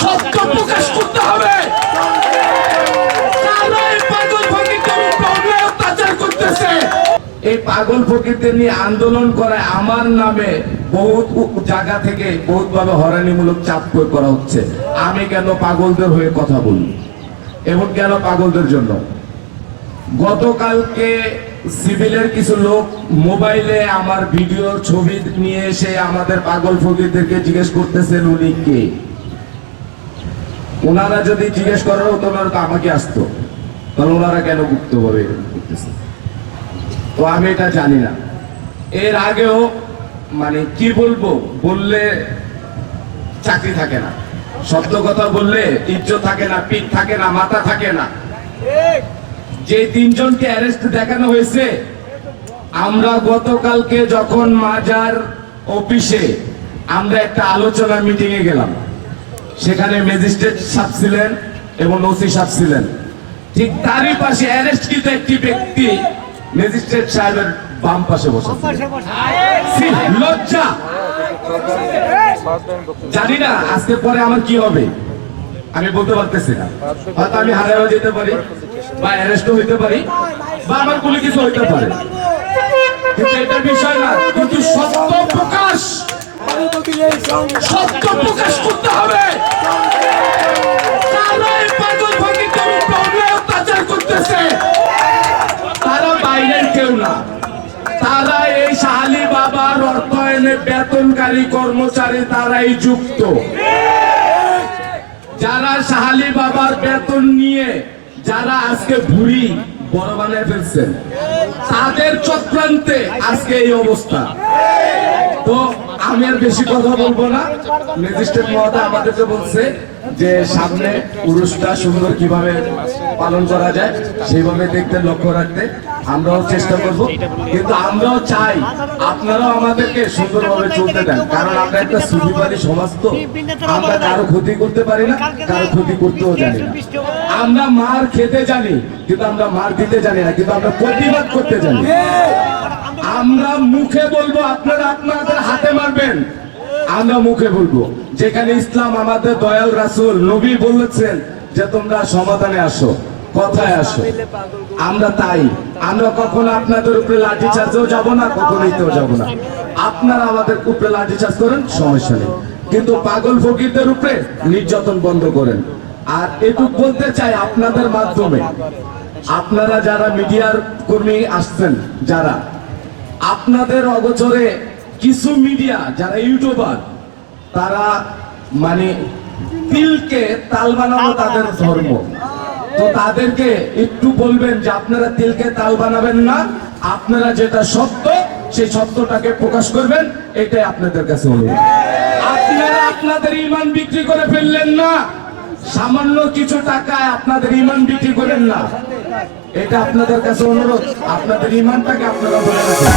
সত্য প্রকাশ করতে হবে। এই পাগল ফকিরদের নিয়ে আন্দোলন করায় আমার নামে বহুত জায়গা থেকে বহুত ভাবে হয়রানিমূলক চাপ প্রয়োগ করা হচ্ছে। আমি কেন পাগলদের হয়ে কথা বলি এবং কেন পাগলদের জন্য? গতকালকে সিভিলের কিছু লোক মোবাইলে আমার ভিডিও ছবি নিয়ে এসে আমাদের পাগল ফকিরদেরকে জিজ্ঞেস করতেছেন উনি কে। ওনারা যদি জিজ্ঞেস করার হতো না তো আমাকে আসতো, তাহলে ওনারা কেন গুপ্তভাবে করতেছে? তো আমি এটা জানি না। এর আগেও মানে কি বলবো, বললে চাকরি থাকে না, সত্য কথা বললে ইজ্জত থাকে না, পিঠ থাকে না, মাথা থাকে না। যে তিনজনকে অ্যারেস্ট দেখানো হয়েছে, আমরা গতকালকে যখন মাজার অফিসে আমরা একটা আলোচনা মিটিং এ গেলাম, সেখানে ম্যাজিস্ট্রেট সাহেব ছিলেন এবং ওসি সাহেব ছিলেন। ঠিক তারই পাশে অ্যারেস্টকৃত একটি ব্যক্তি ম্যাজিস্ট্রেট সাহেবের বাম পাশে বসে। লজ্জা! জানি না আজকে পরে আমার কি হবে, আমি বলতে পারতেছি না। হয়তো আমি হারাও যেতে পারি, বা অ্যারেস্টও হইতে পারি, বা আমার কোনো কিছু হইতে পারে, কিন্তু এটা বিষয় না। কিন্তু সত্য প্রকাশ করতে হবে। তারা বাইরের কেউ না, তারা এই শাহালি বাবার অর্থায়নে বেতনকারী কর্মচারী, তারাই যুক্ত। যারা শাহালি বাবার বেতন নিয়ে যারা আজকে ভুঁড়ি বড় বানিয়ে ফেলছেন, তাদের চক্রান্তে আজকে এই অবস্থা। তো আমি আর বেশি কথা বলবো না। ম্যাজিস্ট্রেট মহোদয় আমাদেরকে বলছে যে সামনে উরুসটা সুন্দর কিভাবে পালন করা যায় সেইভাবে দেখতে, লক্ষ্য রাখতে আমরাও চেষ্টা করব। কিন্তু আমরাও চাই আপনারাও আমাদেরকে সুন্দরভাবে চলতে দেন, কারণ আমরা একটা সুবিধারী সমাজ, তো আমরা কারো ক্ষতি করতে পারি না, কারো ক্ষতি করতেও জানি না। আমরা মার খেতে জানি কিন্তু আমরা মার দিতে জানি না, কিন্তু আমরা প্রতিবাদ করতে জানি। আমরা মুখে বলবো, আপনারা আপনাদের হাতে মারবেন, আমরা মুখে বলবো। যেখানে ইসলাম আমাদের দয়াল রাসূল নবী বলেছেন যে তোমরা সমাধানে আসো, কথায় আসো, আমরা তাই। আমরা কখনো আপনাদের উপরে লাঠি চার্জেও যাবো না, কখনোইতেও যাবো না। আপনারা আমাদের উপরে লাঠি চার্জ করেন, সমস্যা নেই, কিন্তু পাগল ফকিরদের উপরে নির্যাতন বন্ধ করেন। আর এটুকু বলতে চাই আপনাদের মাধ্যমে, আপনারা যারা মিডিয়ার কর্মী আসছেন, যারা আপনাদের অগোচরে কিছু মিডিয়া যারা ইউটিউবার, তারা মানে তিলকে তাল বানানো তাদের ধর্ম। তো তাদেরকে একটু বলবেন যে আপনারা তিলকে তাল বানাবেন না, আপনারা যেটা সত্য সেই সত্যটাকে প্রকাশ করবেন, এটাই আপনাদের কাছে অনুরোধ। আপনারা আপনাদের ঈমান বিক্রি করে ফেললেন না, সামান্য কিছু টাকায় আপনাদের ঈমান বিক্রি করেন না, এটা আপনাদের কাছে অনুরোধ। আপনাদের ঈমানটাকে আপনারা বলে রাখেন।